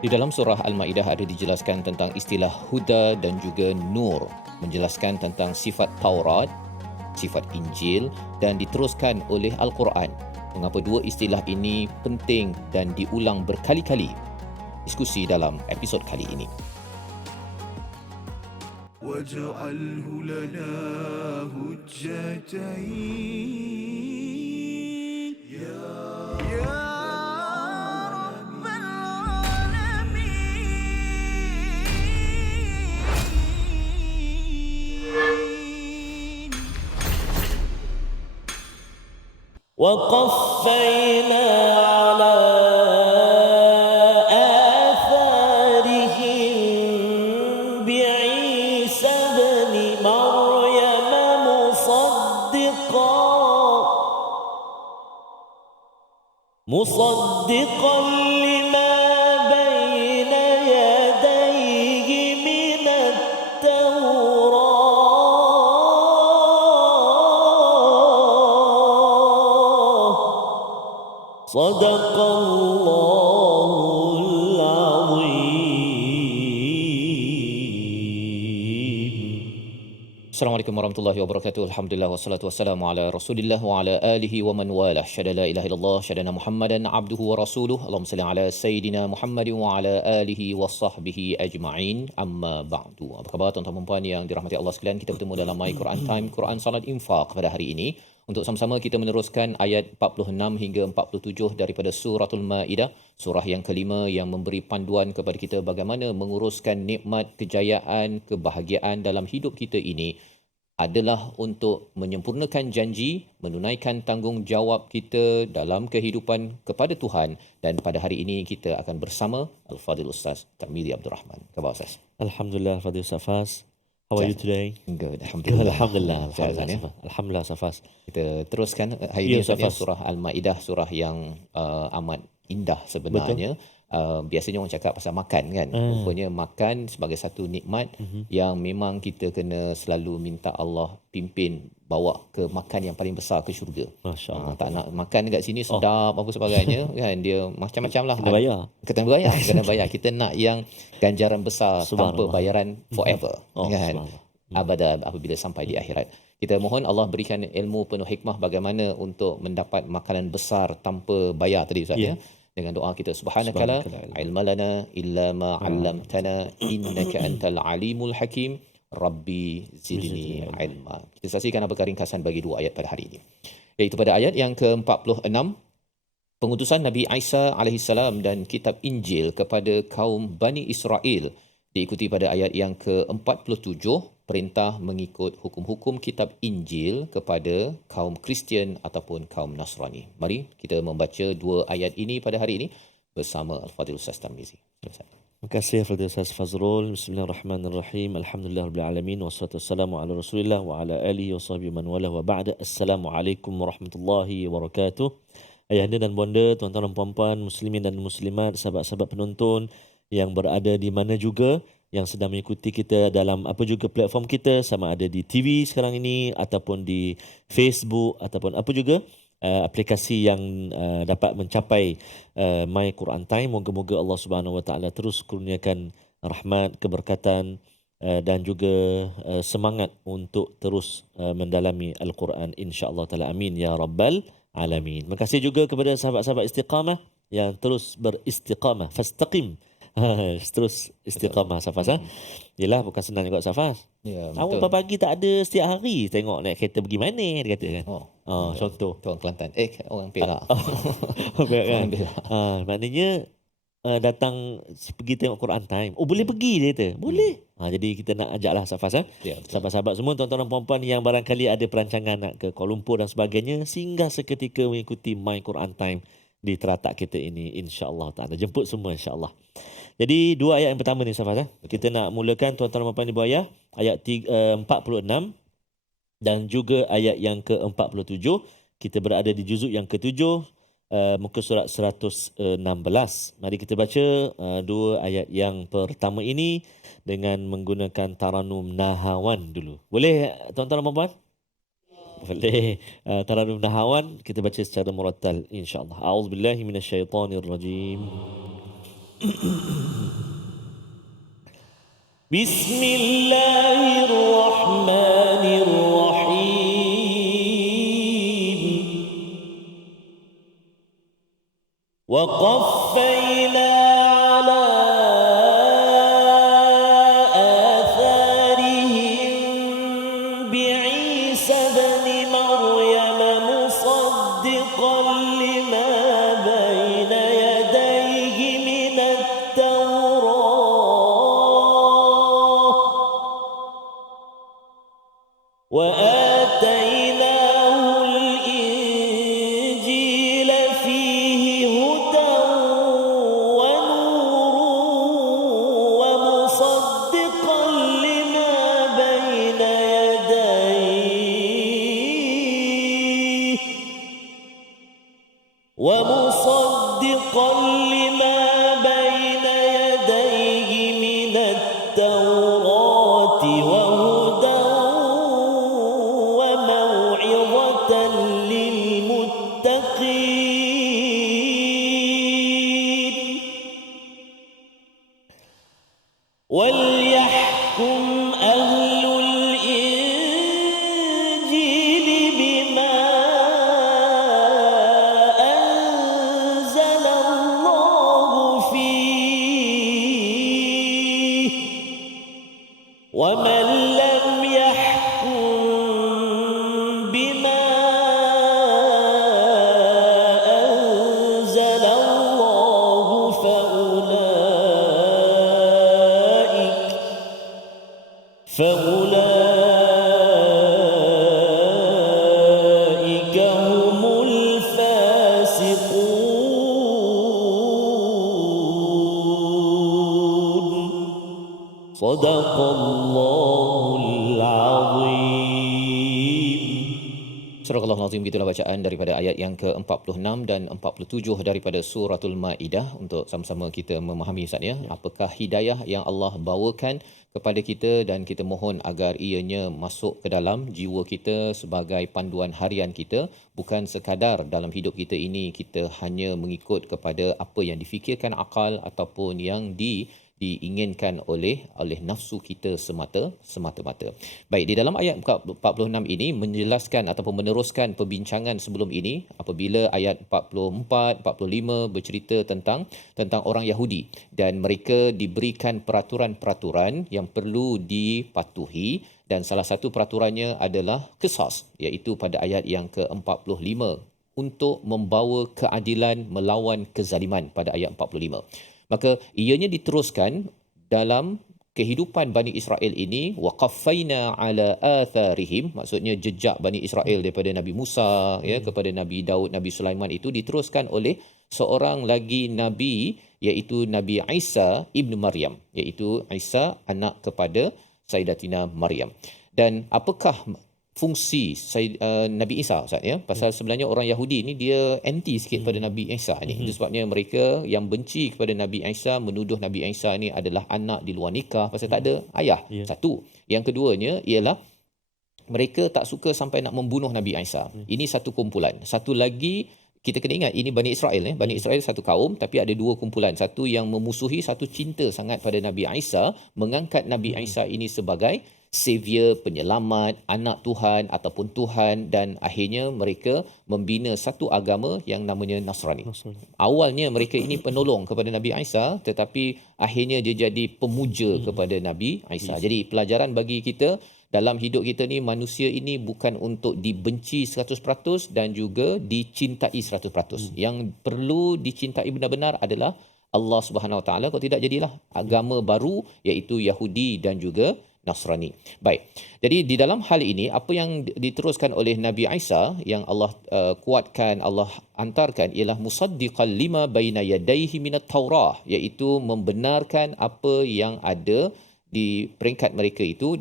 Di dalam surah Al-Maidah ada dijelaskan tentang istilah huda dan juga nur, menjelaskan tentang sifat Taurat, sifat Injil dan diteruskan oleh Al-Quran. Mengapa dua istilah ini penting dan diulang berkali-kali? Diskusi dalam episod kali ini. واجعله لنا هجتين يا رب العالمين وقفينا على آثارهم بعيسى ابن مريم مصدقا لما بين يديه من التوراة صدق الله العظيم. Assalamualaikum warahmatullahi wabarakatuh. Alhamdulillah wassalatu wassalamu ala Rasulillah wa ala alihi wa man walah. Syada la ilaha illallah, syadana Muhammadan abduhu wa rasuluh. Allahumma salli ala sayidina Muhammadin wa ala alihi wa sahbihi ajma'in. Amma ba'du. Apa khabar tuan-tuan dan puan yang dirahmati Allah sekalian? Kita bertemu dalam My Quran Time, Quran Salat Infaq pada hari ini untuk sama-sama kita meneruskan ayat 46 hingga 47 daripada suratul Maidah, surah yang kelima yang memberi panduan kepada kita bagaimana menguruskan nikmat, kejayaan, kebahagiaan dalam hidup kita ini adalah untuk menyempurnakan janji, menunaikan tanggungjawab kita dalam kehidupan kepada Tuhan. Dan pada hari ini kita akan bersama Al-Fadhil Ustaz Tarmizi Abdul Rahman. Khabar Ustaz? Alhamdulillah, Fadil Safas. How are you today? Good, Alhamdulillah. Alhamdulillah. Alhamdulillah. Alhamdulillah, Safas. Kita teruskan hari Ya, ini Ustaz, Safas. surah Al-Maidah, surah yang amat indah sebenarnya. Biasanya orang cakap pasal makan kan. Rupanya makan sebagai satu nikmat yang memang kita kena selalu minta Allah pimpin bawa ke makan yang paling besar ke syurga. Masya Allah. Tak nak makan dekat sini sedap apa sebagainya kan, dia macam-macam lah. Kena bayar. Kena bayar, kena bayar. Kita nak yang ganjaran besar tanpa Subhanallah. bayaran forever kan. Subhanallah. Abada apabila sampai di akhirat. Kita mohon Allah berikan ilmu penuh hikmah bagaimana untuk mendapat makanan besar tanpa bayar tadi Ustaz ya. Dengan doa kita subhanakala ilma lana illa ma 'allamtana innaka antal alimul hakim rabbi zidni ilma. Kita saksikan apa ringkasan bagi dua ayat pada hari ini. Iaitu pada ayat yang ke-46, pengutusan Nabi Isa alaihissalam dan kitab Injil kepada kaum Bani Israel, diikuti pada ayat yang ke-47, perintah mengikut hukum-hukum kitab Injil kepada kaum Kristian ataupun kaum Nasrani. Mari kita membaca dua ayat ini pada hari ini bersama Al-Fadhil Ustaz Tarmizi. Terima kasih Fadil Ustaz Fazrul. Bismillahirrahmanirrahim. Alhamdulillah alamin wassalatu wassalamu ala Rasulillah wa ala alihi wasahbihi man wala wa ba'da. Assalamualaikum warahmatullahi wabarakatuh. Ayahanda dan bonda, tuan-tuan dan puan-puan, muslimin dan muslimat, sahabat-sahabat penonton yang berada di mana juga yang sedang mengikuti kita dalam apa juga platform kita, sama ada di TV sekarang ini ataupun di Facebook ataupun apa juga aplikasi yang dapat mencapai My Quran Time. Moga-moga Allah Subhanahu Wa Taala terus kurniakan rahmat, keberkatan dan juga semangat untuk terus mendalami Al-Quran, insya-Allah taala. Amin ya rabbal alamin. Terima kasih juga kepada sahabat-sahabat Istiqamah yang terus beristiqamah. Fastaqim. Terus istiqamah, Safas. Yelah, bukan senang juga, Safas. Ya, Awak betul. pagi tak ada setiap hari tengok naik kereta pergi mana, dia kata kan. Contoh. Tuan Kelantan. Orang Perak. Baik kan? Orang Perak. Maknanya datang pergi tengok Quran Time. Oh, boleh pergi, dia kata. Boleh. Jadi kita nak ajaklah Safas. Ya, betul. Sahabat-sahabat semua, tuan-tuan dan puan-puan yang barangkali ada perancangan nak ke Kuala Lumpur dan sebagainya, singgah seketika mengikuti My Quran Time di teratak kita ini, insya-Allah taala. Jemput semua, insya-Allah. Jadi dua ayat yang pertama ni, Safas. Kita nak mulakan, tuan-tuan dan puan-puan ibu ayah, ayat 46 dan juga ayat yang ke-47. Kita berada di juzuk yang ke-7, muka surat 116. Mari kita baca dua ayat yang pertama ini dengan menggunakan taranum nahawan dulu. Boleh tuan-tuan dan puan-puan? Boleh. Taranum nahawan kita baca secara murattal, insya-Allah. A'udzubillahi minasyaitonirrajim. Bismillahirrahmanirrahim. وقفينا على آثارهم بعيسى ابن مريم مصدقا لما بين يديه من التوراة وآتيناه الإنجيل فيه هدى ونور ومصدقا لما بين يديه من التوراة وهدى وموعظة للمتقين وليحكم أهل الإنجيل بما أنزل الله فيه ومن لم يحكم بما أنزل الله فأولئك هم الفاسقون. صدق الله العظيم. Surah Al-Azim, gitulah bacaan daripada ayat yang ke-46 dan 47 daripada suratul Maidah untuk sama-sama kita memahami Ustaz ya. Apakah hidayah yang Allah bawakan kepada kita dan kita mohon agar ianya masuk ke dalam jiwa kita sebagai panduan harian kita, bukan sekadar dalam hidup kita ini kita hanya mengikut kepada apa yang difikirkan akal ataupun yang diinginkan oleh nafsu kita semata-mata. Baik, di dalam ayat 46 ini menjelaskan ataupun meneruskan perbincangan sebelum ini apabila ayat 44, 45 bercerita tentang orang Yahudi dan mereka diberikan peraturan-peraturan yang perlu dipatuhi dan salah satu peraturannya adalah qisas, iaitu pada ayat yang ke-45 untuk membawa keadilan melawan kezaliman pada ayat 45. Maka ianya diteruskan dalam kehidupan Bani Israel ini, waqaffaina ala atharihim, maksudnya jejak Bani Israel daripada Nabi Musa kepada Nabi Daud, Nabi Sulaiman itu diteruskan oleh seorang lagi nabi, iaitu Nabi Isa ibn Maryam, iaitu Isa anak kepada Sayyidatina Maryam. Dan apakah fungsi Nabi Isa, Ustaz ya? Pasal sebenarnya orang Yahudi ni dia anti sikit pada Nabi Isa ni. Itu sebabnya mereka yang benci kepada Nabi Isa menuduh Nabi Isa ni adalah anak di luar nikah pasal tak ada ayah. Satu. Yang keduanya ialah mereka tak suka sampai nak membunuh Nabi Isa. Ini satu kumpulan. Satu lagi kita kena ingat ini Bani Israel Bani Israel satu kaum tapi ada dua kumpulan. Satu yang memusuhi, satu cinta sangat pada Nabi Isa, mengangkat Nabi Isa ini sebagai savior, penyelamat, anak Tuhan ataupun Tuhan, dan akhirnya mereka membina satu agama yang namanya Nasrani. Awalnya mereka ini penolong kepada Nabi Isa tetapi akhirnya dia jadi pemuja kepada Nabi Isa. Jadi pelajaran bagi kita dalam hidup kita ni, manusia ini bukan untuk dibenci 100% dan juga dicintai 100%. Yang perlu dicintai benar-benar adalah Allah Subhanahu Wa Taala. Kalau tidak, jadilah agama baru iaitu Yahudi dan juga Nasrani. Baik. Jadi di dalam hal ini apa yang diteruskan oleh Nabi Isa yang Allah kuatkan, Allah antarkan ialah musaddiqal lima baina yadayhi minat Taurah, iaitu membenarkan apa yang ada di peringkat mereka itu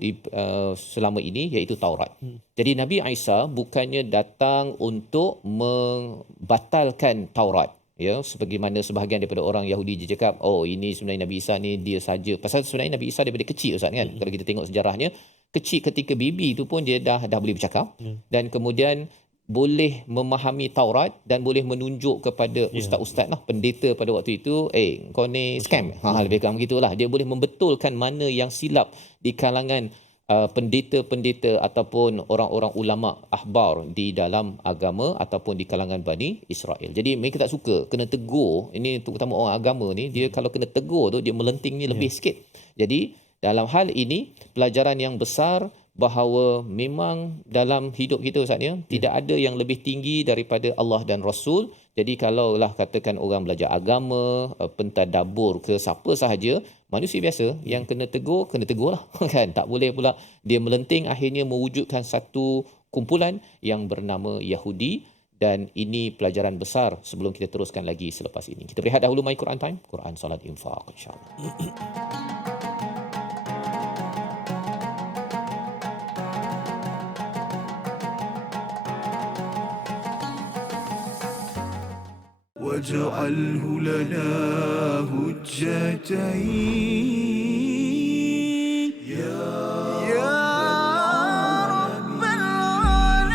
selama ini, iaitu Taurat. Jadi Nabi Isa bukannya datang untuk membatalkan Taurat. Ya, sebagaimana sebahagian daripada orang Yahudi dia cakap, oh ini sebenarnya Nabi Isa ni dia saja. Pasal sebenarnya Nabi Isa daripada kecil, Ustaz kan. Kalau kita tengok sejarahnya, kecil ketika baby itu pun dia dah boleh bercakap. Dan kemudian boleh memahami Taurat dan boleh menunjuk kepada ustaz-ustaz lah, pendeta pada waktu itu, kau ni scam. Lebih kurang begitulah. Dia boleh membetulkan mana yang silap di kalangan pendeta-pendeta ataupun orang-orang ulama ahbar di dalam agama ataupun di kalangan Bani Israel. Jadi mereka tak suka kena tegur. Ini terutama orang agama ni, dia kalau kena tegur tu dia melenting ni lebih sikit. Jadi dalam hal ini pelajaran yang besar bahawa memang dalam hidup kita Ustaz ya, tidak ada yang lebih tinggi daripada Allah dan Rasul. Jadi kalaulah katakan orang belajar agama, pentadabbur ke siapa sahaja, manusia biasa yang kena tegurlah kan. Tak boleh pula dia melenting, akhirnya mewujudkan satu kumpulan yang bernama Yahudi. Dan ini pelajaran besar sebelum kita teruskan lagi selepas ini. Kita berehat dahulu My Quran Time, Quran Salat Infaq insya-Allah. واجعله لنا هجتين يا رب العالمين.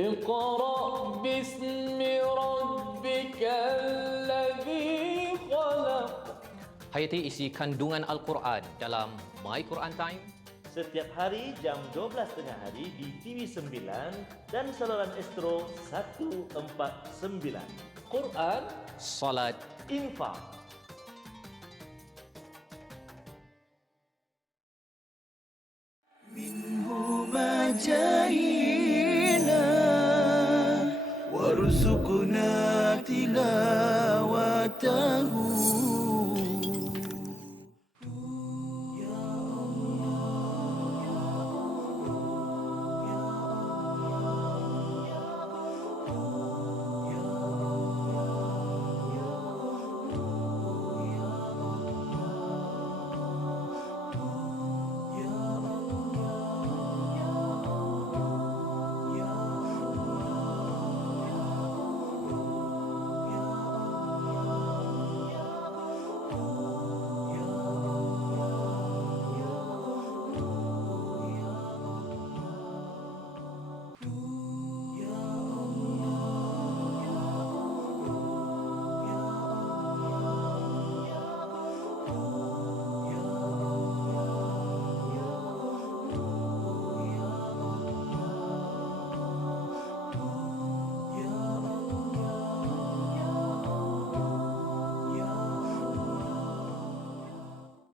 اقرأ باسم ربك الذي خلق. Hayati isi kandungan Al-Quran dalam My Quran Time. Setiap hari jam 12.30 hari di TV9 dan saluran Astro 149. Quran Salat Infaq. منهما جاهينا وارزقنا تلاوته.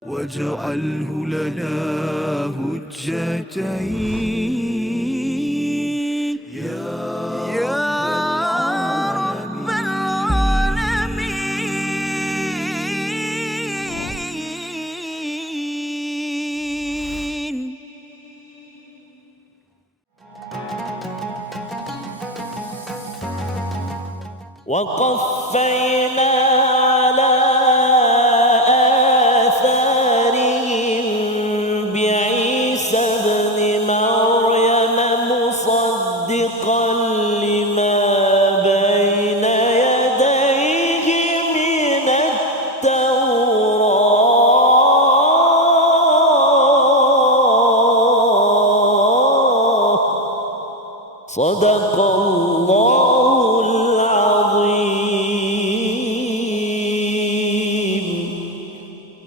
واجعله لنا هجتين يا رب العالمين. وقفينا على آثارهم بعيسى ابن مريم مصدقا لما بين يديه من التوراة. صدق الله العظيم.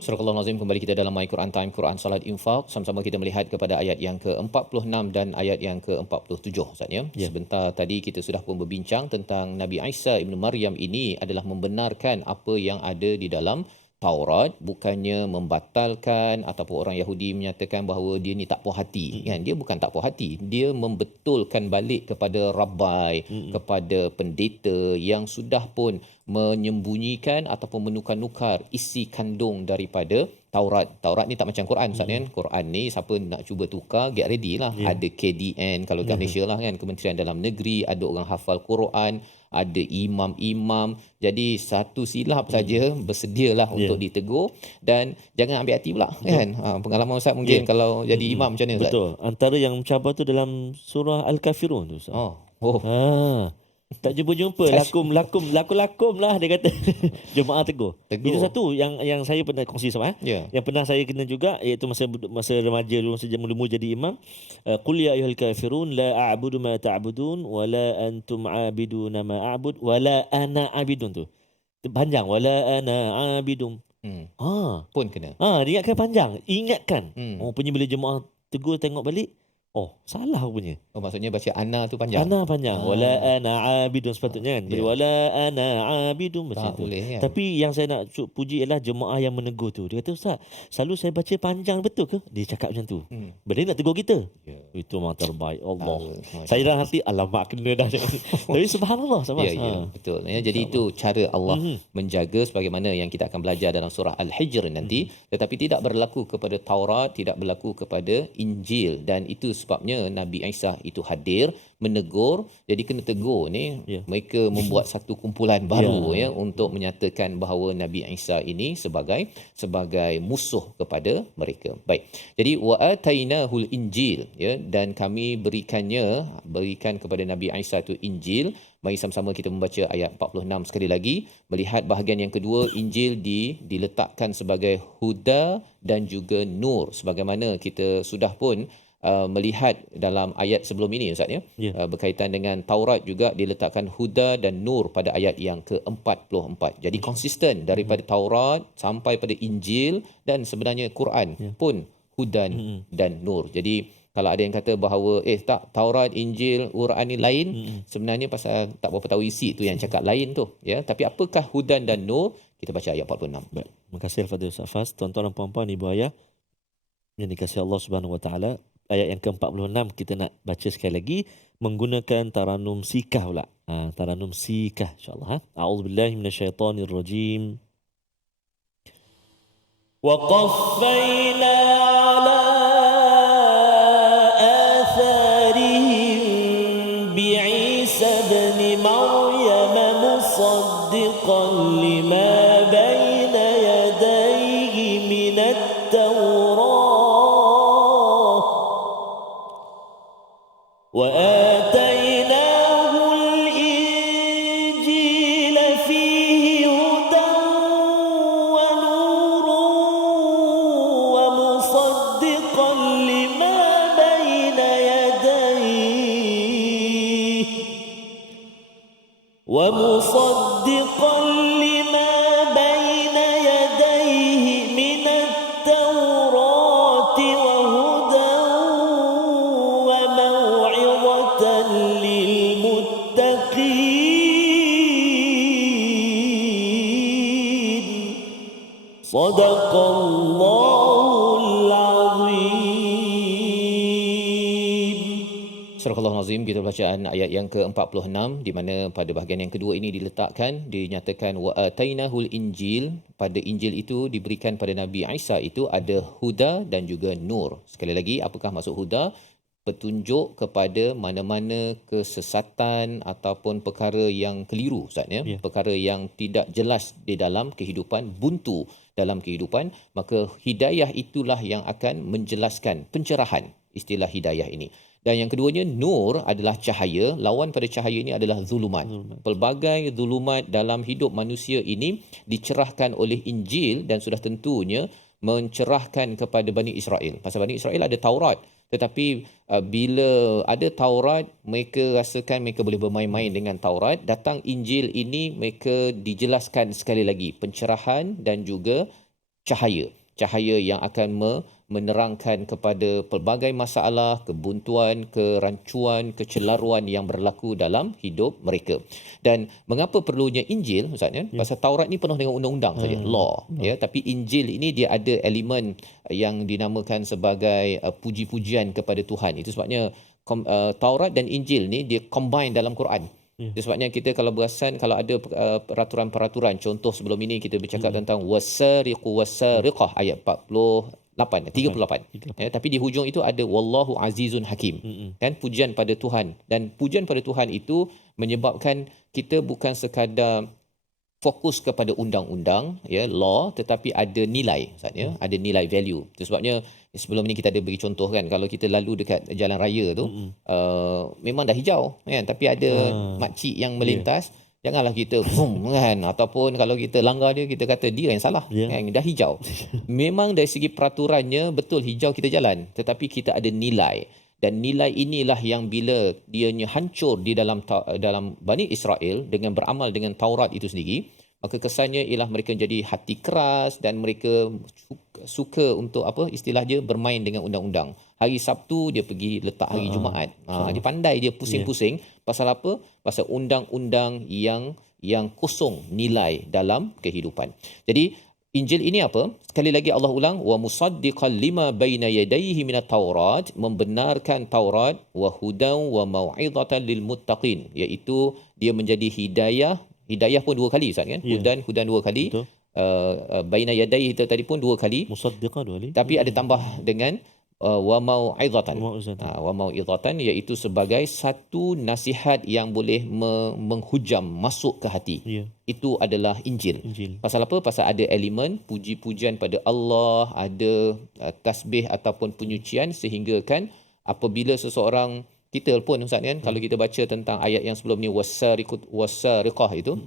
Surah Al-Nazim, kembali kita dalam My Quran Time, Quran Salat Infaq. Sama-sama kita melihat kepada ayat yang ke-46 dan ayat yang ke-47 Ustaz ya. Sebentar tadi kita sudah pun berbincang tentang Nabi Isa Ibn Maryam ini adalah membenarkan apa yang ada di dalam Taurat, bukannya membatalkan ataupun orang Yahudi menyatakan bahawa dia ni tak puas hati kan. Dia bukan tak puas hati, dia membetulkan balik kepada rabbai, kepada pendeta yang sudah pun menyembunyikan ataupun menukar-nukar isi kandung daripada Taurat ni tak macam Quran Ustaz kan. Quran ni siapa nak cuba tukar get ready lah. Ada KDN kalau kat Malaysia lah kan, Kementerian Dalam Negeri, ada orang hafal Quran, ada imam-imam. Jadi satu silap saja bersedialah untuk ditegur, dan jangan ambil hati pula kan. Pengalaman Ustaz mungkin kalau jadi imam macam mana Ustaz? Betul. Antara yang mencabar tu dalam surah Al-Kafirun tu Ustaz. Tak jumpa-jumpa lakum lah dia kata. Jemaah tegur. Itu satu yang saya pernah kongsi sama yang pernah saya kena juga, iaitu masa remaja dulu, masa mula-mula jadi imam. Qul ya ayyuhal kafirun la a'budu ma ta'budun wa la antum 'abiduna ma a'bud wa la ana 'abidun tu. Panjang, wala ana 'abidum. Pun kena. Ingatkan panjang, ingatkan. Punya bila jemaah tegur tengok balik, salah punya. Maksudnya baca ana tu panjang. Ana panjang. Wala ana abidun sepatutnya kan. Jadi wala ana abidun macam tu. Boleh, kan? Tapi yang saya nak puji ialah jemaah yang menegur tu. Dia kata, Ustaz, selalu saya baca panjang betul ke? Dia cakap macam tu. Bila nak tegur kita. Itu memang terbaik. Allah. Saya dalam hati, alamak kena dah. Tapi subhanallah sama. Betul. Jadi itu cara Allah menjaga, sebagaimana yang kita akan belajar dalam surah Al-Hijr nanti. Tetapi tidak berlaku kepada Taurat, tidak berlaku kepada Injil, dan itu sebabnya Nabi Isa itu hadir menegur. Jadi kena tegur ni mereka membuat satu kumpulan baru untuk menyatakan bahawa Nabi Isa ini sebagai musuh kepada mereka. Baik. Jadi wa atainahul injil, dan kami berikan kepada Nabi Isa itu Injil. Mari sama-sama kita membaca ayat 46 sekali lagi. Melihat bahagian yang kedua, Injil diletakkan sebagai huda dan juga nur, sebagaimana kita sudah pun melihat dalam ayat sebelum ini Ustaz berkaitan dengan Taurat juga diletakkan huda dan nur pada ayat yang ke-44. Jadi konsisten daripada Taurat sampai pada Injil, dan sebenarnya Quran pun hudan dan nur. Jadi kalau ada yang kata bahawa tak, Taurat, Injil, Quran ni lain, sebenarnya pasal tak berapa tahu isi tu yang cakap lain tu Tapi apakah hudan dan nur? Kita baca ayat 46. Baik. Terima kasih Al-Fadhil Ustaz Fas. Tuan-tuan dan puan-puan, ibu ayah yang dikasihi Allah Subhanahu Wa Taala, ayat yang ke-46 kita nak baca sekali lagi menggunakan taranum sikah pula. Taranum sikah insya-Allah. A'udzubillahi minasyaitonirrajim. Wa qaffayna 'ala atharihim bi'Isa ibn Maryam musaddiqan lima bayna yadayhi minat Tawrah وآتيناه الإنجيل فيه هدى ونور ومصدقا لما بين يديه من التوراة وهدى وموعظة للمتقين. صدق الله العظيم. Surah Al-Azim, kita bacaan ayat yang ke-46, di mana pada bahagian yang kedua ini dinyatakan wa atainahul injil. Pada Injil itu diberikan pada Nabi Isa itu ada huda dan juga nur. Sekali lagi, apakah maksud huda? Petunjuk kepada mana-mana kesesatan ataupun perkara yang keliru Ustaz perkara yang tidak jelas di dalam kehidupan, buntu dalam kehidupan, maka hidayah itulah yang akan menjelaskan, pencerahan, istilah hidayah ini. Dan yang keduanya, nur adalah cahaya. Lawan pada cahaya ini adalah zulumat. Pelbagai zulumat dalam hidup manusia ini dicerahkan oleh Injil, dan sudah tentunya mencerahkan kepada Bani Israel. Pasal Bani Israel ada Taurat, tetapi bila ada Taurat, mereka rasakan mereka boleh bermain-main dengan Taurat. Datang Injil ini, mereka dijelaskan sekali lagi pencerahan dan juga cahaya yang akan menerangkan kepada pelbagai masalah, kebuntuan, kerancuan, kecelaruan yang berlaku dalam hidup mereka. Dan mengapa perlunya Injil Ustaz Pasal Taurat ni penuh dengan undang-undang saja, law tapi Injil ini dia ada elemen yang dinamakan sebagai puji-pujian kepada Tuhan. Itu sebabnya Taurat dan Injil ni dia combine dalam Quran. Ya. Sebabnya kita kalau berasan, kalau ada peraturan-peraturan, contoh sebelum ini kita bercakap tentang wasariqu wasariqah ayat 38. Tapi di hujung itu ada wallahu azizun hakim. Kan pujian pada Tuhan, dan pujian pada Tuhan itu menyebabkan kita bukan sekadar fokus kepada undang-undang, ya, law, tetapi ada nilai, maksudnya ada nilai value. Itu sebabnya sebelum ini kita ada bagi contoh kan, kalau kita lalu dekat jalan raya tu, memang dah hijau kan, tapi ada makcik yang melintas, janganlah kita kan, ataupun kalau kita langgar dia, kita kata dia yang salah, kan, dah hijau. Memang dari segi peraturannya betul hijau kita jalan, tetapi kita ada nilai. Dan nilai inilah yang bila dianya hancur di dalam Bani Israel dengan beramal dengan Taurat itu sendiri, maka kesannya ialah mereka jadi hati keras dan mereka suka untuk istilah dia bermain dengan undang-undang. Hari Sabtu dia pergi letak hari Jumaat. Dia pandai, dia pusing-pusing. Pasal apa? Pasal undang-undang yang kosong nilai dalam kehidupan. Jadi Injil ini apa? Sekali lagi Allah ulang, wa musaddiqan lima baina yadayhi minat Taurat, membenarkan Taurat, wa hudan wa mau'izatan lil muttaqin, iaitu dia menjadi hidayah pun dua kali Ustaz kan? Hudan 2 kali. Baina yadayhi itu tadi pun 2 kali. Musaddiqan 2 kali. Tapi ada tambah dengan wa mau'izatan. Wa mau'izatan iaitu sebagai satu nasihat yang boleh menghujam masuk ke hati. Itu adalah Injil. Pasal apa? Pasal ada elemen puji-pujian pada Allah, ada tasbih ataupun penyucian, sehingga kan apabila seseorang, kita pun Ustaz kan, kalau kita baca tentang ayat yang sebelum ni wasariqah itu,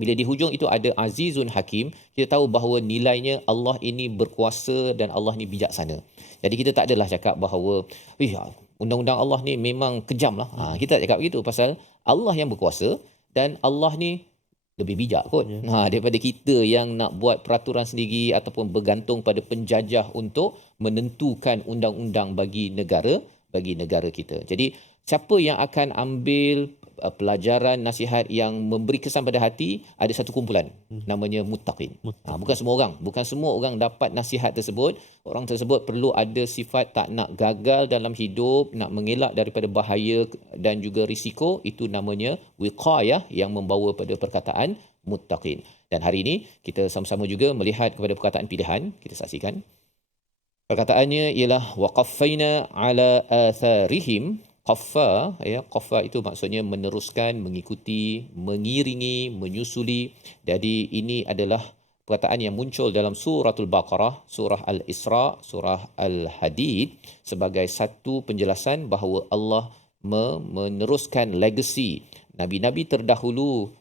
bila di hujung itu ada azizun hakim, kita tahu bahawa nilainya Allah ini berkuasa dan Allah ni bijaksana. Jadi kita tak adalah cakap bahawa undang-undang Allah ni memang kejam lah. Kita tak cakap begitu, pasal Allah yang berkuasa dan Allah ni lebih bijak kot daripada kita yang nak buat peraturan sendiri ataupun bergantung pada penjajah untuk menentukan undang-undang bagi negara kita. Jadi siapa yang akan ambil pelajaran nasihat yang memberi kesan pada hati, ada satu kumpulan namanya muttaqin. Bukan semua orang dapat nasihat tersebut. Orang tersebut perlu ada sifat tak nak gagal dalam hidup, nak mengelak daripada bahaya dan juga risiko. Itu namanya wiqayah, yang membawa pada perkataan muttaqin. Dan hari ini kita sama-sama juga melihat kepada perkataan pilihan. Kita saksikan perkataannya ialah waqaffaina ala atharihim. Qaffa itu maksudnya meneruskan, mengikuti, mengiringi, menyusuli. Jadi ini adalah perkataan yang muncul dalam suratul Baqarah, surah Al-Isra, surah Al-Hadid, sebagai satu penjelasan bahawa Allah meneruskan legasi nabi-nabi terdahulu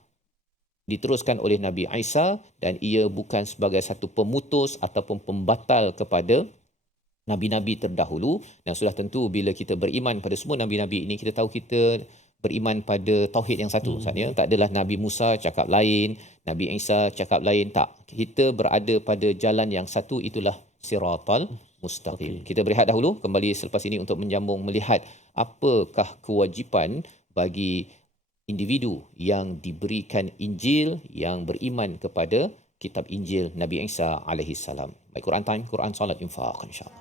diteruskan oleh Nabi Isa, dan ia bukan sebagai satu pemutus ataupun pembatal kepada nabi-nabi terdahulu. Dan sudah tentu bila kita beriman pada semua nabi-nabi ini, kita tahu kita beriman pada tauhid yang satu. Maksudnya tak adalah Nabi Musa cakap lain, Nabi Isa cakap lain, tak. Kita berada pada jalan yang satu, itulah siratal mustaqim. Kita berehat dahulu, kembali selepas ini untuk menyambung melihat apakah kewajipan bagi individu yang diberikan Injil, yang beriman kepada kitab Injil Nabi Isa alaihi salam. Baik, Quran Time, Quran Salat Infaq, insya-Allah.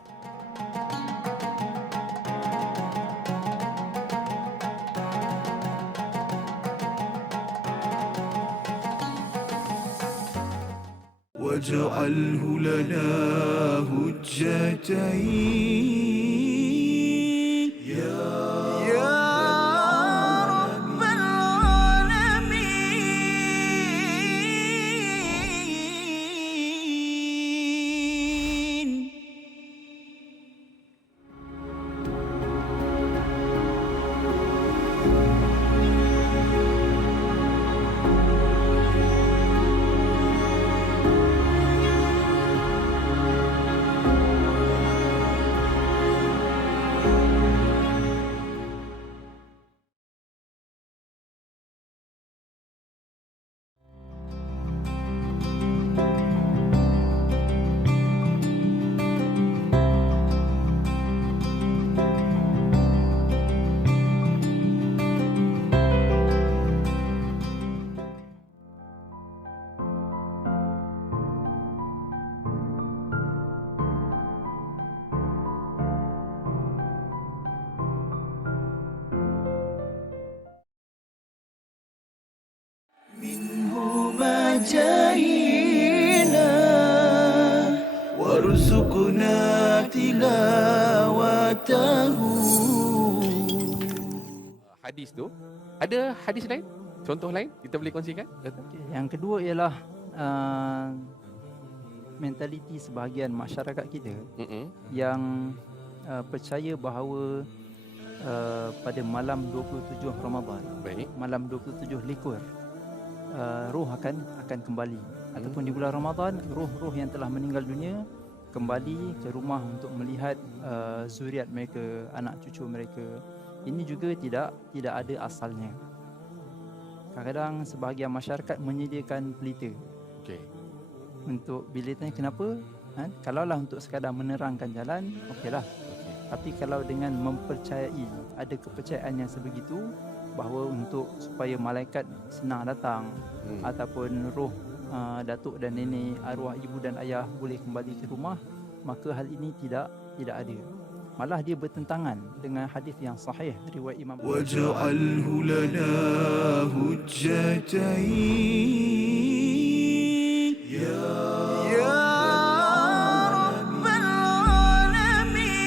واجعله لنا هجتين يا رب العالمين. منهما جهينا وارزقنا تلاوته. Hadis tu, ada hadis lain? Contoh lain kita boleh kongsikan? Okay. Yang kedua ialah mentaliti sebahagian masyarakat kita yang percaya bahawa pada malam 27 Ramadan, Baik. malam 27 likur, roh akan kembali. Ataupun di bulan Ramadan, roh-roh yang telah meninggal dunia kembali ke rumah untuk melihat zuriat mereka, anak cucu mereka. Ini juga tidak ada asalnya. Kadang-kadang sebahagian masyarakat menyediakan pelita. Okey. Untuk bila tanya kenapa, kalaulah untuk sekadar menerangkan jalan, okeylah. Tapi kalau dengan mempercayai, ada kepercayaan yang sebegitu bahawa untuk supaya malaikat senang datang ataupun roh datuk dan nenek, arwah ibu dan ayah boleh kembali ke rumah, maka hal ini tidak ada. Malah dia bertentangan dengan hadis yang sahih riwayat Imam واجعله لنا حجتين يا رب العالمين.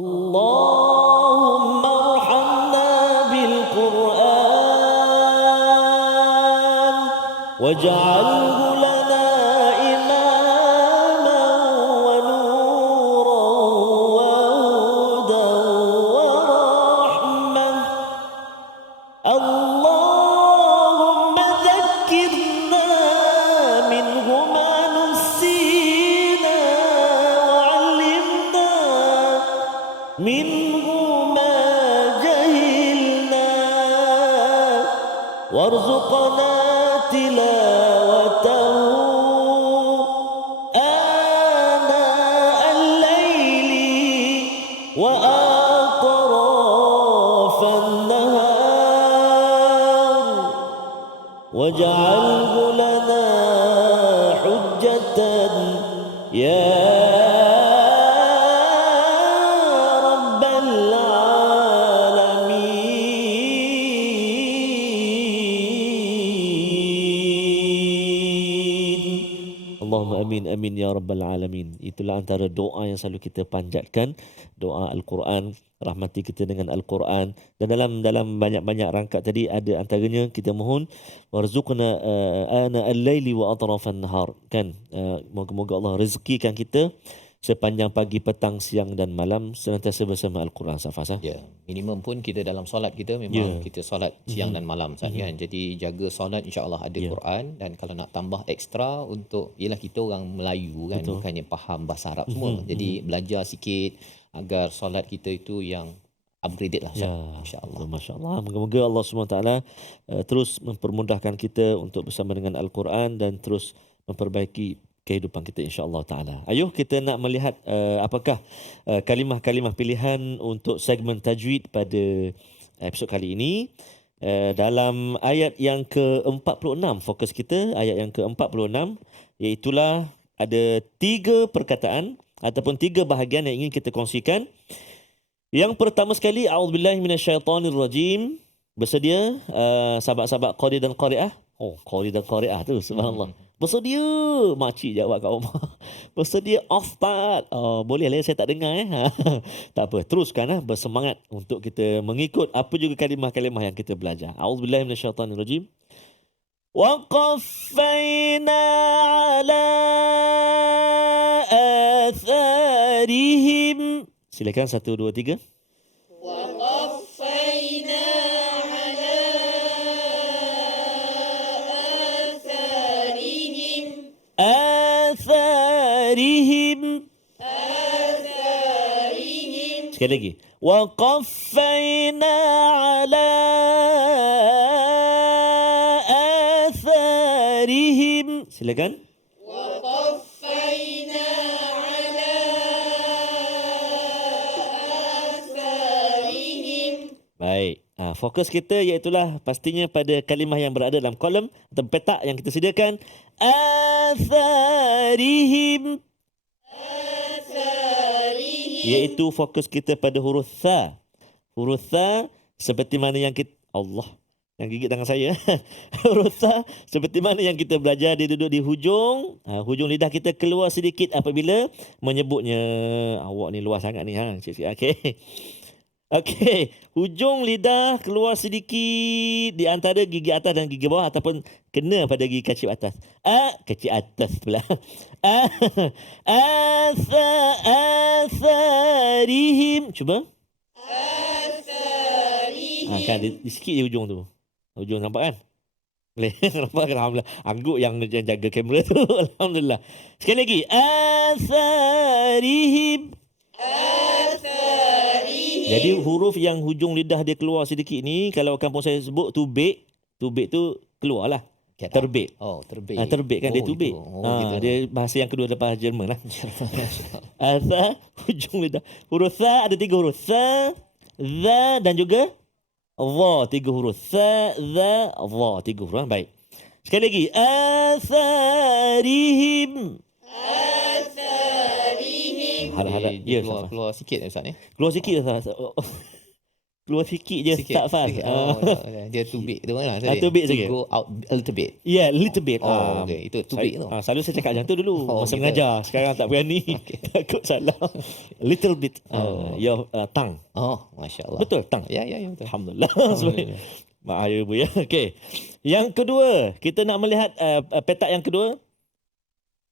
اللهم ارحمنا بالقرآن واجعله لنا إماما ونورا وهدى ورحمة. اللهم ذكرنا منه ما نسينا وعلمنا منه ما جهلنا وارزقنا تلاوته آناء الليل وأطراف النهار واجعله لنا حجة يا رب العالمين. Allahumma amin amin ya rabbal alamin. Itulah antara doa yang selalu kita panjatkan, doa Al-Quran, rahmati kita dengan Al-Quran. Dan dalam banyak-banyak rangkap tadi ada antaranya kita mohon warzuqna ana al-laili wa atrafan nahar, kan. Moga-moga Allah rezekikan kita sepanjang pagi, petang, siang dan malam senantiasa bersama Al-Quran, Safas. Ya, minimum pun kita dalam solat kita memang kita solat siang dan malam kan. Jadi jaga solat, insya-Allah ada Quran, dan kalau nak tambah ekstra untuk, ialah kita orang Melayu kan, bukannya faham bahasa Arab semua. Jadi belajar sikit agar solat kita itu yang upgraded lah, insya-Allah. Masya-Allah. Moga-moga Allah SWT terus mempermudahkan kita untuk bersama dengan Al-Quran dan terus memperbaiki kehidupan kita, insya-Allah taala. Ayuh kita nak melihat apakah kalimah-kalimah pilihan untuk segmen tajwid pada episod kali ini. Dalam ayat yang ke-46 fokus kita, ayat yang ke-46, iaitulah ada 3 perkataan ataupun 3 bahagian yang ingin kita kongsikan. Yang pertama sekali, a'udzubillahi minasyaitonirrajim. Bersedia sahabat-sahabat qari dan qariah? Oh, qari dan qariah tu, subhanallah. Bersedia, makcik jawab kat rumah. Bersedia Ustaz. Oh, boleh lah, saya tak dengar Tak apa, teruskan bersemangat untuk kita mengikut apa juga kalimah-kalimah yang kita belajar. A'udzubillahi minasyaitonirrajim. Wa qaffayna ala atharihim. Silakan 1 2 3. Wa qaffayna آثارهم sekali lagi وقفينا على آثارهم silakan وقفينا على آثارهم. Baik, Fokus kita iaitulah pastinya pada kalimah yang berada dalam kolom atau petak yang kita sediakan. Atharihim. Iaitu fokus kita pada huruf tha. Huruf tha seperti mana yang kita... Allah, yang gigit tangan saya. Huruf tha seperti mana yang kita belajar, dia duduk di hujung. Hujung lidah kita keluar sedikit apabila menyebutnya. Awak ni luar sangat ni. Sikit-sikit. Okey. Okey, hujung lidah keluar sedikit di antara gigi atas dan gigi bawah ataupun kena pada gigi kecil atas. Kecil atas pula. Atharihim. Cuba. Atharihim. Kan di sikit je hujung tu. Hujung nampak kan? Boleh. Nampak kan? Alhamdulillah. Angguk yang jaga kamera tu. Alhamdulillah. Sekali lagi. Atharihim. Jadi huruf yang hujung lidah dia keluar sedikit ni, kalau kampung saya sebut tubik. Tubik tu keluarlah. Terbit. Oh, terbit. Terbit kan, dia tubik. Gitu. Dia bahasa yang kedua lepas Jerman lah. Tha, hujung lidah. Huruf tha ada 3 huruf. Tha, za dan juga dha. 3 huruf. Tha, za, dha. 3 huruf. Baik. Sekali lagi. Atharihim. Harap-harap ya, keluar sikit Ustaz ni. keluar sikit Ustaz. Keluar sikit je, Sikit, tak fast. sikit. Dia tubik tu kan. Tubik saja. Go out a little bit. Yeah, little bit. Okay. Itu tubik tu. Selalu saya cakap macam tu dulu. Masa gitu. mengajar. Sekarang tak berani. Takut salah. Little bit. Your tongue. Masya Allah. Betul, tongue. Ya, betul. Alhamdulillah. Maaf ya Bu ya. Okey. Yang kedua, kita nak melihat petak yang kedua.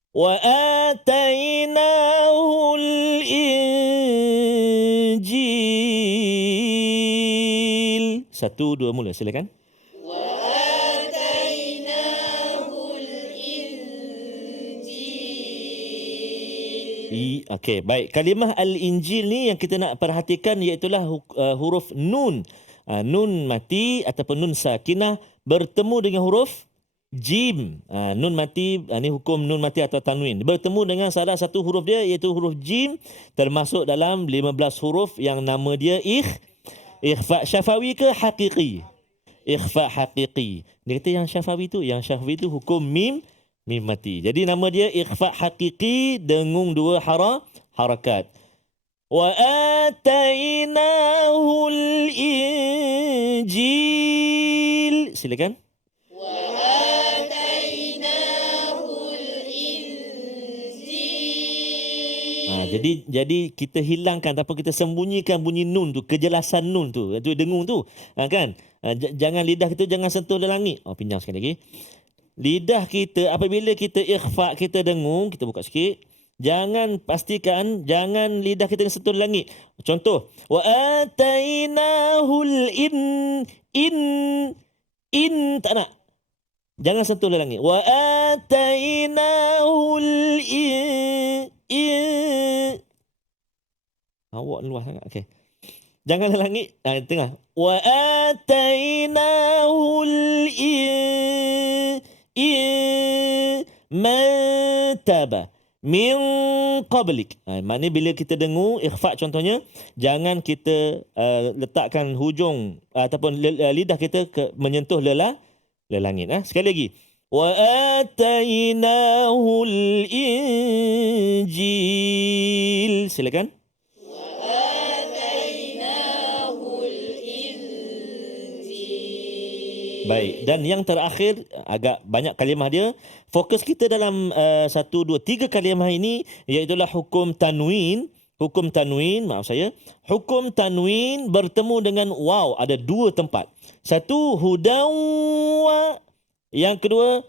Wa atainahul injil. 1, 2 mula silakan. Okey, baik. Kalimah al-injil ni yang kita nak perhatikan iaitulah huruf nun. Nun mati ataupun nun sakinah bertemu dengan huruf jim. Nun mati, ni hukum nun mati atau tanwin. Bertemu dengan salah satu huruf dia iaitu huruf jim, termasuk dalam 15 huruf yang nama dia ikhfa syafawi ke haqiqi? Ikhfa haqiqi. Dia kata yang syafawi tu, hukum mim mati. Jadi nama dia ikhfa haqiqi dengung 2 harakat. Wa atainahul injil. Silakan. Jadi kita hilangkan ataupun kita sembunyikan bunyi nun tu, kejelasan nun tu, itu dengung tu. Kan? Jangan lidah kita jangan sentuh ke langit. Pinjam sekali lagi. Lidah kita apabila kita ikhfa, kita dengung, kita buka sikit. Pastikan jangan lidah kita sentuh ke langit. Contoh, wa atainahul in tak nak. Jangan sentuh ke langit. Wa atainahul awak luas sangat. Okey. Jangan langit. Tengah. Wa atainahul mataba min qablik. Maknanya bila kita dengung ikhfa contohnya, jangan kita letakkan hujung ataupun lidah kita menyentuh langit. Sekali lagi. Wa atainahul injil. Silakan. Baik, dan yang terakhir agak banyak kalimah dia. Fokus kita dalam 1, 2, 3 kalimah ini iaitulah hukum tanwin. Hukum tanwin bertemu dengan waw ada 2 tempat. 1 hudaw, yang kedua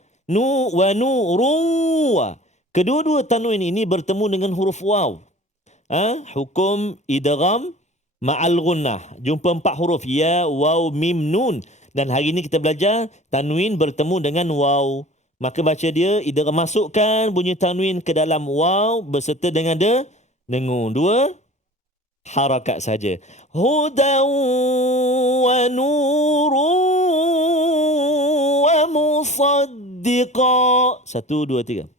wa nurun. Kedua-dua tanwin ini bertemu dengan huruf waw. Hukum idgham ma'al gunnah. Jumpa 4 huruf ya, waw, mim, nun. Dan hari ini kita belajar tanwin bertemu dengan waw. Maka baca dia, idgham, masukkan bunyi tanwin ke dalam waw berserta dengan dengung. 2 harakat saja. Hudaw wa nurun wa musaddiqa. 1, 2, 3.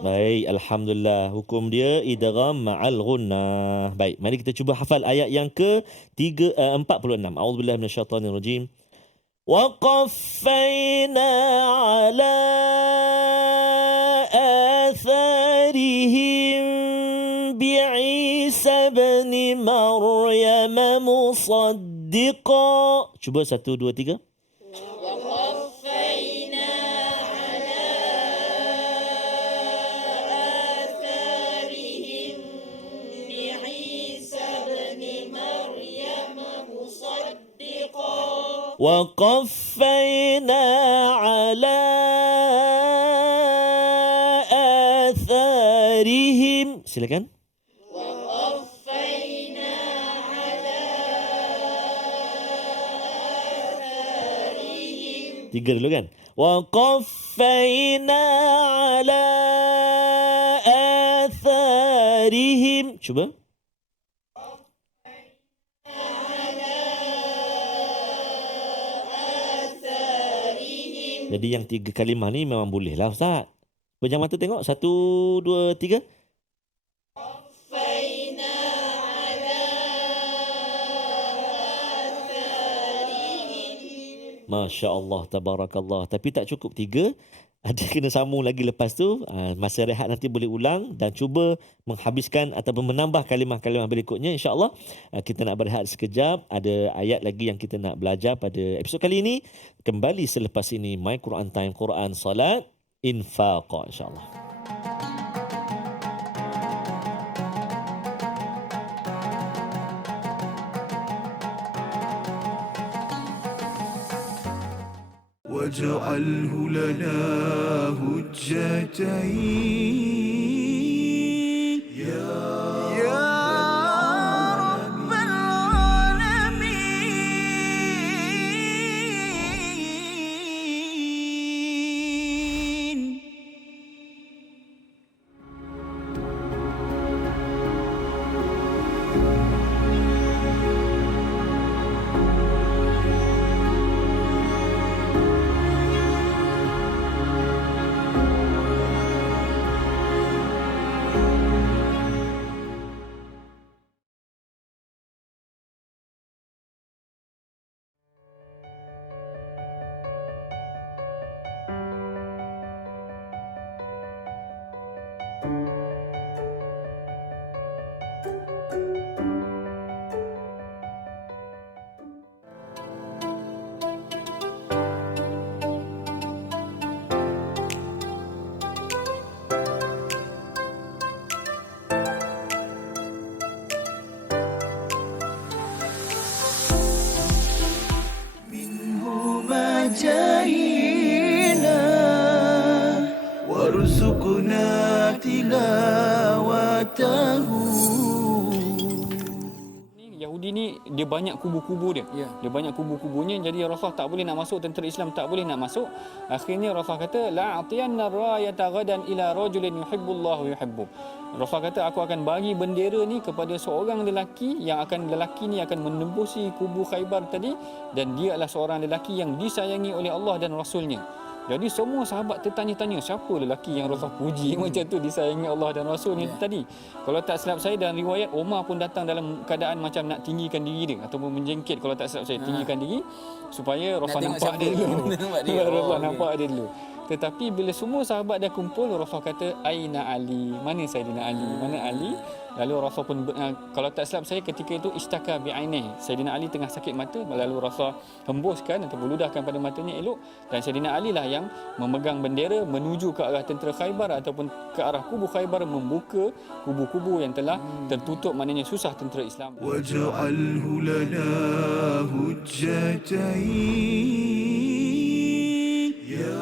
Baik, alhamdulillah. Hukum dia idgham ma'al ghunnah. Baik, mari kita cuba hafal ayat yang ke-46. A'udzubillahi minasyaitonirrajim. Wa qaffayna 'ala atharihim bi'isa ibn Maryam musaddiqan. Cuba 1 2 3. وقفينا على آثارهم. Silakan. وقفينا على آثارهم. 3 dulu kan. وقفينا على آثارهم. Cuba. Jadi yang 3 kalimah ni memang boleh lah Ustaz. Pejam mata tengok. 1, 2, 3. Masya Allah, tabarakallah. Tapi tak cukup 3. Ada kena sambung lagi lepas tu. Masa rehat nanti boleh ulang dan cuba menghabiskan ataupun menambah kalimah-kalimah berikutnya. InsyaAllah kita nak berehat sekejap. Ada ayat lagi yang kita nak belajar pada episod kali ini. Kembali selepas ini My Quran Time, Quran Salat Infaq, insyaAllah. واجعله لنا هجتين يا رب العالمين. جاهنا وارزقنا تلاوته. Yahudi ni dia banyak kubu-kubu dia. Dia banyak kubu-kubunya, jadi Rasulullah tak boleh nak masuk, tentera Islam tak boleh nak masuk. Akhirnya Rasulullah kata la atiyanna rayata ghadan ila rajulin yuhibbullahu yuhibbu. Rasulullah kata aku akan bagi bendera ni kepada seorang lelaki yang lelaki ni akan menembusi kubu Khaybar tadi, dan dia adalah seorang lelaki yang disayangi oleh Allah dan Rasulnya. Jadi semua sahabat tertanya-tanya siapa lelaki yang Rasulullah puji macam tu, disayangi Allah dan Rasulnya tadi. Kalau tak silap saya dalam riwayat, Umar pun datang dalam keadaan macam nak tinggikan diri dia ataupun menjengkit, kalau tak silap saya tinggikan diri supaya Rasulullah nampak dia dulu. Rasulullah nampak dia dulu. Tetapi bila semua sahabat dah kumpul, Rasulullah kata Aina Ali, mana Saidina Ali, mana Ali? Lalu Rasul pun kalau tak silap saya ketika itu istaka bi'ainih, Saidina Ali tengah sakit mata, lalu Rasul hembuskan atau beludahkan pada matanya elok, dan Saidina Ali lah yang memegang bendera menuju ke arah tentera Khaybar ataupun ke arah kubu Khaybar, membuka kubu-kubu yang telah tertutup, maknanya susah tentera Islam. Waj'alhu lana hujjatain ya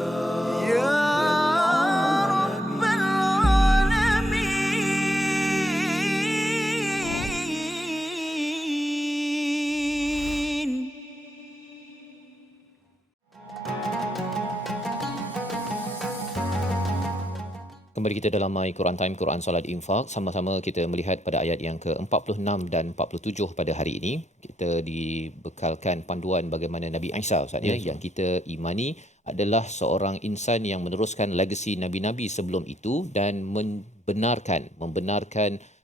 Kembali kita dalam My Quran Time, Quran Salat Infak. Sama-sama kita melihat pada ayat yang ke-46 dan 47 pada hari ini. Kita dibekalkan panduan bagaimana Nabi Isa Ustaz, yang kita imani adalah seorang insan yang meneruskan legasi Nabi-Nabi sebelum itu dan membenarkan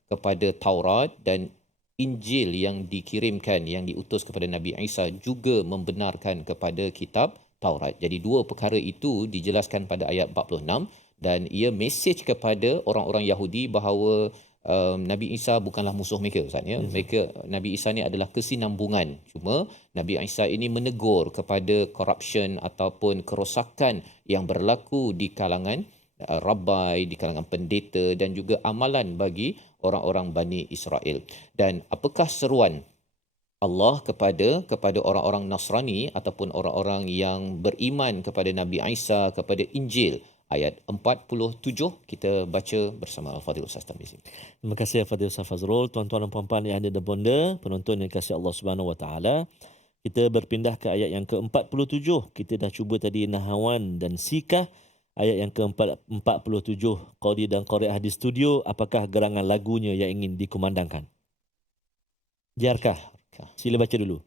kepada Taurat dan Injil yang dikirimkan, yang diutus kepada Nabi Isa juga membenarkan kepada kitab Taurat. Jadi dua perkara itu dijelaskan pada ayat 46 dan ia mesej kepada orang-orang Yahudi bahawa Nabi Isa bukanlah musuh mereka Ustaz, ya. Mereka, Nabi Isa ni adalah kesinambungan. Cuma Nabi Isa ini menegur kepada corruption ataupun kerosakan yang berlaku di kalangan Rabbai, di kalangan pendeta dan juga amalan bagi orang-orang Bani Israel. Dan apakah seruan Allah kepada orang-orang Nasrani ataupun orang-orang yang beriman kepada Nabi Isa, kepada Injil? Ayat 47 kita baca bersama Al-Fadhil Ustaz Tarmizi. Terima kasih Al-Fadhil Ustaz Fazrul. Tuan-tuan dan puan-puan yang ada di bonda, penonton yang kasih Allah Subhanahu Wa Taala. Kita berpindah ke ayat yang ke-47. Kita dah cuba tadi Nahawan dan Sikah. Ayat yang ke-47, Qari dan Qari'ah di studio, apakah gerangan lagunya yang ingin dikumandangkan? Jarkah? Sila baca dulu.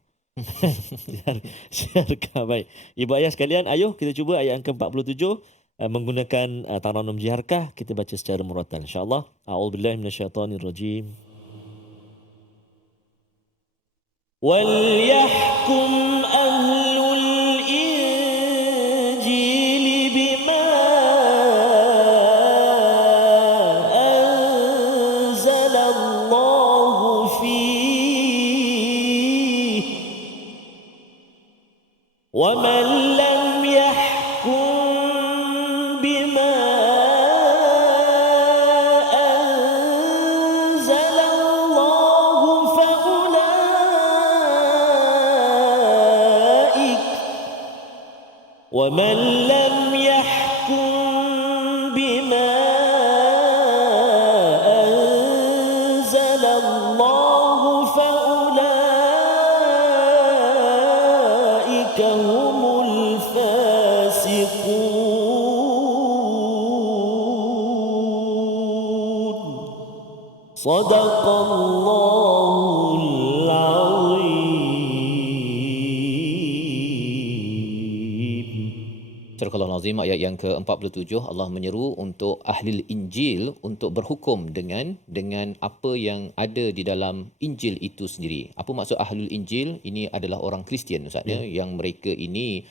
Jarkah, baik. Ibu ayah sekalian, ayo kita cuba ayat yang ke-47 menggunakan Taranum Jarkah. Kita baca secara murattal insya-Allah. A'udzubillahi minasyaitonirrajim. Wal yahkum ahlul injili bima anzalallahu fihi wa man lam yahkum bima anzalallahu faulaik wa man lam yahkum bima anzalallahu faulaik humul fasiqun. Sadaqallahul azim. Surah Al-Azim ayat yang ke-47, Allah menyeru untuk ahli Injil untuk berhukum dengan apa yang ada di dalam Injil itu sendiri. Apa maksud ahli Injil? Ini adalah orang Kristian Ustaz, yang mereka ini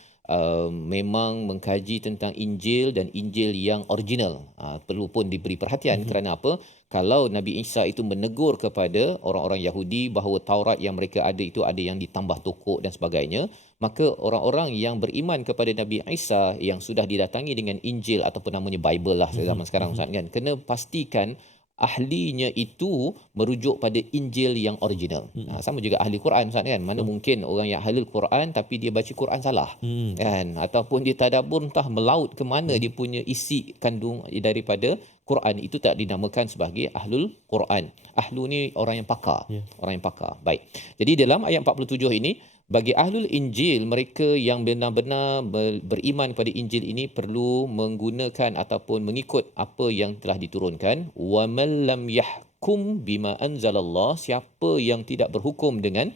memang mengkaji tentang Injil dan Injil yang original. Perlu pun diberi perhatian kerana apa? Kalau Nabi Isa itu menegur kepada orang-orang Yahudi bahawa Taurat yang mereka ada itu ada yang ditambah tokok dan sebagainya, maka orang-orang yang beriman kepada Nabi Isa yang sudah didatangi dengan Injil ataupun namanya Bible lah zaman sekarang Ustaz, kan, kena pastikan ahlinya itu merujuk pada Injil yang original. Sama juga ahli Quran Ustaz, kan. Mana mungkin orang yang ahli Quran tapi dia baca Quran salah. Kan, ataupun dia tadabbur entah melaut ke mana dia punya isi kandung daripada Quran, itu tak dinamakan sebagai ahlul Quran. Ahlu ni orang yang pakar, orang yang pakar. Baik. Jadi dalam ayat 47 ini, bagi ahlul Injil, mereka yang benar-benar beriman pada Injil ini perlu menggunakan ataupun mengikut apa yang telah diturunkan. Wa man lam yahkum bima anzalallah, siapa yang tidak berhukum dengan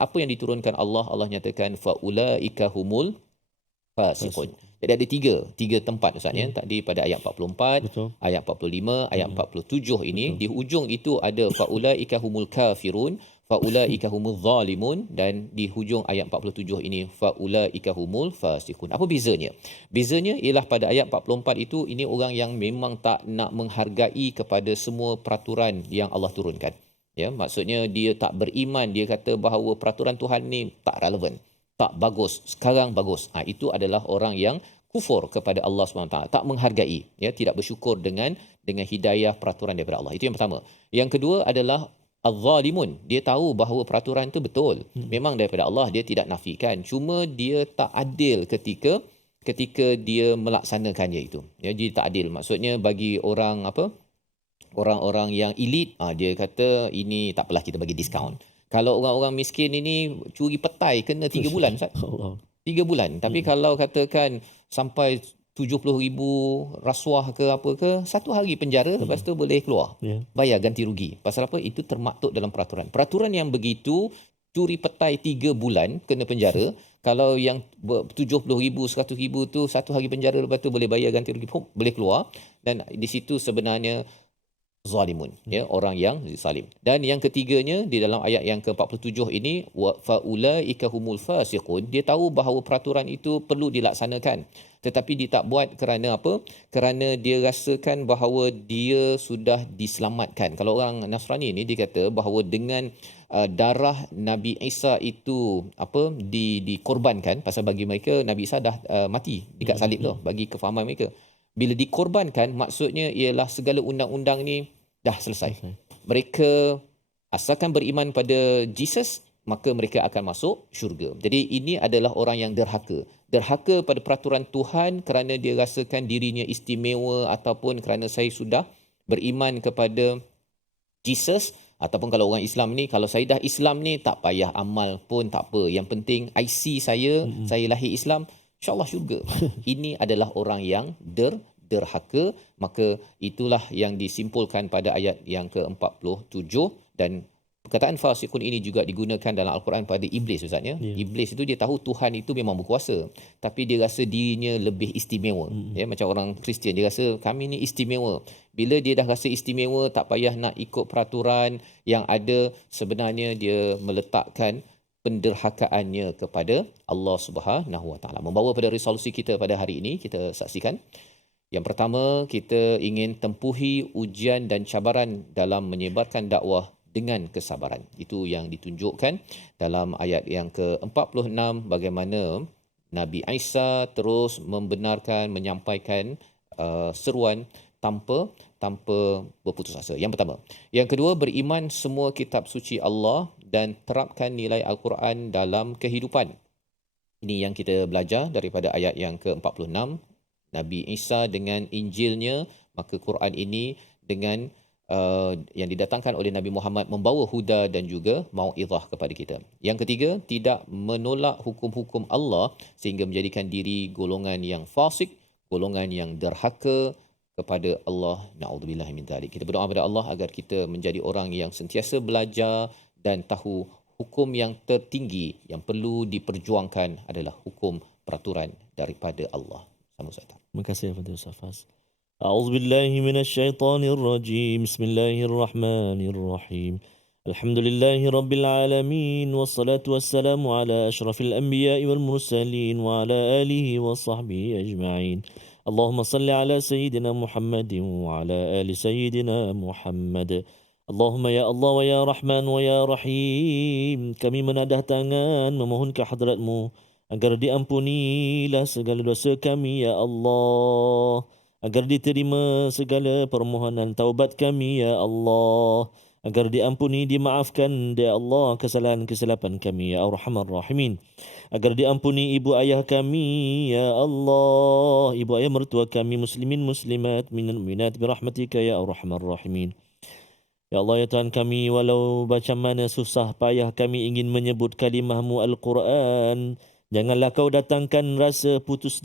apa yang diturunkan Allah, Allah nyatakan faulaika humul fasiqun. Jadi ada tiga tempat Ustaz, ya. Tadi pada ayat 44, Betul. ayat 45, ayat 47 ini, di hujung itu ada faulaika humul kafirun, faulaika humul zalimun, dan di hujung ayat 47 ini faulaika humul fasiqun. Apa bezanya? Bezanya ialah pada ayat 44 itu, ini orang yang memang tak nak menghargai kepada semua peraturan yang Allah turunkan. Ya, maksudnya dia tak beriman, dia kata bahawa peraturan Tuhan ni tak relevan, tak bagus, sekarang bagus. Itu adalah orang yang kufur kepada Allah SWT, tak menghargai, ya, tidak bersyukur dengan hidayah peraturan daripada Allah. Itu yang pertama. Yang kedua adalah az-zalimun. Dia tahu bahawa peraturan itu betul, memang daripada Allah, dia tidak nafikan, cuma dia tak adil ketika dia melaksanakannya itu. Ya, jadi tak adil. Maksudnya bagi orang-orang yang elit, dia kata ini tak apalah, kita bagi diskaun. Kalau orang-orang miskin ini curi petai kena 3 bulan Ustaz. 3 bulan. Tapi kalau katakan sampai 70,000 rasuah ke apa ke, 1 hari penjara, lepas tu boleh keluar. Ya. Bayar ganti rugi. Pasal apa? Itu termaktub dalam peraturan. Peraturan yang begitu, curi petai 3 bulan kena penjara. Kalau yang 70,000, 100,000 tu 1 hari penjara, lepas tu boleh bayar ganti rugi, boleh keluar. Dan di situ sebenarnya zalimun, ya, orang yang zalim. Dan yang ketiganya di dalam ayat yang ke-47 ini, wa faulaika humul fasiqun, dia tahu bahawa peraturan itu perlu dilaksanakan, tetapi dia tak buat kerana apa? Kerana dia rasakan bahawa dia sudah diselamatkan. Kalau orang Nasrani ni dia kata bahawa dengan darah Nabi Isa itu apa dikorbankan, pasal bagi mereka Nabi Isa dah mati dekat salib tu, bagi kefahaman mereka. Bila dikorbankan, maksudnya ialah segala undang-undang ni dah selesai. Mereka asalkan beriman pada Jesus, maka mereka akan masuk syurga. Jadi ini adalah orang yang derhaka. Derhaka pada peraturan Tuhan kerana dia rasakan dirinya istimewa, ataupun kerana saya sudah beriman kepada Jesus. Ataupun kalau orang Islam ni, kalau saya dah Islam ni, tak payah amal pun tak apa. Yang penting IC saya lahir Islam, InsyaAllah syurga. Ini adalah orang yang derhaka. Maka itulah yang disimpulkan pada ayat yang ke-47. Dan perkataan fasiqun ini juga digunakan dalam Al-Quran pada iblis, Ustaz ya. Iblis itu dia tahu Tuhan itu memang berkuasa, tapi dia rasa dirinya lebih istimewa. Ya, macam orang Kristian, dia rasa kami ni istimewa. Bila dia dah rasa istimewa, tak payah nak ikut peraturan yang ada, sebenarnya dia meletakkan penderhakaannya kepada Allah Subhanahu Wa Taala. Membawa pada resolusi kita pada hari ini, kita saksikan. Yang pertama, kita ingin tempuhi ujian dan cabaran dalam menyebarkan dakwah dengan kesabaran. Itu yang ditunjukkan dalam ayat yang ke-46, bagaimana Nabi Isa terus membenarkan, menyampaikan seruan tanpa berputus asa. Yang pertama. Yang kedua, beriman semua kitab suci Allah dan terapkan nilai Al-Quran dalam kehidupan. Ini yang kita belajar daripada ayat yang ke-46. Nabi Isa dengan Injilnya, maka Quran ini dengan yang didatangkan oleh Nabi Muhammad membawa huda dan juga mau'izah kepada kita. Yang ketiga, tidak menolak hukum-hukum Allah sehingga menjadikan diri golongan yang fasik, golongan yang derhaka kepada Allah. Na'udzubillah min dzalik. Kita berdoa kepada Allah agar kita menjadi orang yang sentiasa belajar dan tahu hukum yang tertinggi yang perlu diperjuangkan adalah hukum peraturan daripada Allah. Sama Ustaz. Terima kasih kepada Ustaz Faz. A'udzubillahi minasyaitonir rajim. Bismillahirrahmanirrahim. Alhamdulillahi rabbil alamin, wassalatu wassalamu ala asyrafil anbiya'i wal mursalin wa ala alihi wa sahbihi ajma'in. Allahumma salli ala sayyidina Muhammadin wa ala ali sayyidina Muhammad. Allahumma ya Allah wa ya Rahman wa ya Rahim, kami menadah tangan memohon ke hadratmu agar diampunilah segala dosa kami ya Allah, agar diterima segala permohonan taubat kami ya Allah, agar diampuni, dimaafkan ya Allah kesalahan-kesalahan kami ya Arhamar Rahimin, agar diampuni ibu ayah kami ya Allah, ibu ayah mertua kami muslimin muslimat minal mu'minat birahmatika ya Arhamar Rahimin. Ya Allah, ya Tuhan kami, walau macam mana susah payah kami ingin menyebut kalimah-Mu Al-Quran, janganlah Kau datangkan rasa putus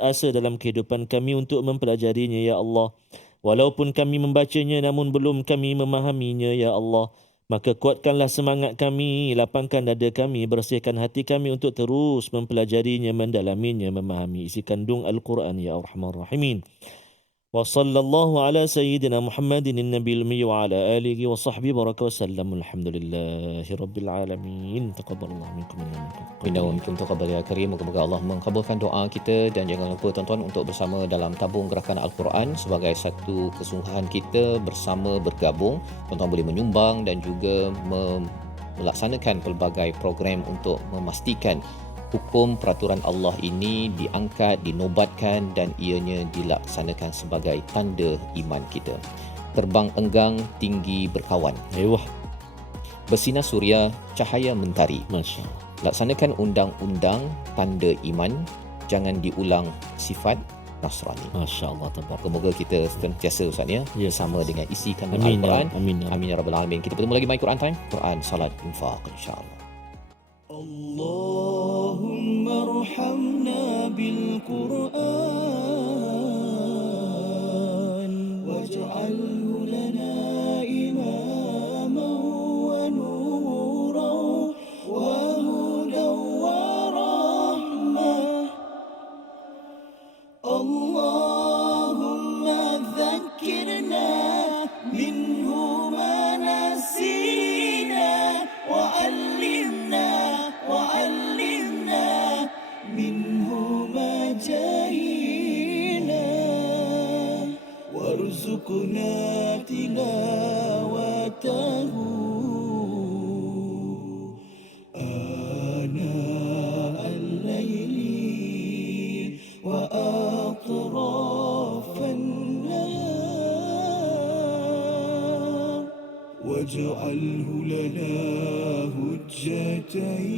asa dalam kehidupan kami untuk mempelajarinya ya Allah. Walaupun kami membacanya namun belum kami memahaminya ya Allah, maka kuatkanlah semangat kami, lapangkan dada kami, bersihkan hati kami untuk terus mempelajarinya, mendalaminya, memahami isi kandung Al-Quran ya Arhamar Rahimin. Wa sallallahu ala sayyidina Muhammadin an-nabiyil ummi wa ala alihi wa sahbihi baraka wa sallam. Alhamdulillahi rabbil alamin. Taqabbalallahu minkum wa minkum taqabbal ya karim. Moga-moga Allah mengabulkan doa kita, dan jangan lupa tuan-tuan untuk bersama dalam tabung gerakan Al-Quran sebagai satu kesungguhan kita bersama bergabung. Tuan-tuan boleh menyumbang dan juga melaksanakan pelbagai program untuk memastikan hukum peraturan Allah ini diangkat, dinobatkan dan ianya dilaksanakan sebagai tanda iman kita. Terbang enggang, tinggi berkawan. Wah. Bersinar suria, cahaya mentari. Masya Allah. Laksanakan undang-undang, tanda iman. Jangan diulang sifat Nasrani. Masya Allah. Semoga kita sentiasa Ustaz ya, bersama dengan isi kandung Amin, Al-Quran. amin, Amin ya rabbal alamin. Kita bertemu lagi My Quran Time, Quran, Salat, Infaq insya-Allah. اللهم ارحمنا بالقرآن وارزقنا تلاوته آناء الليل وأطراف النهار واجعله لنا هجتين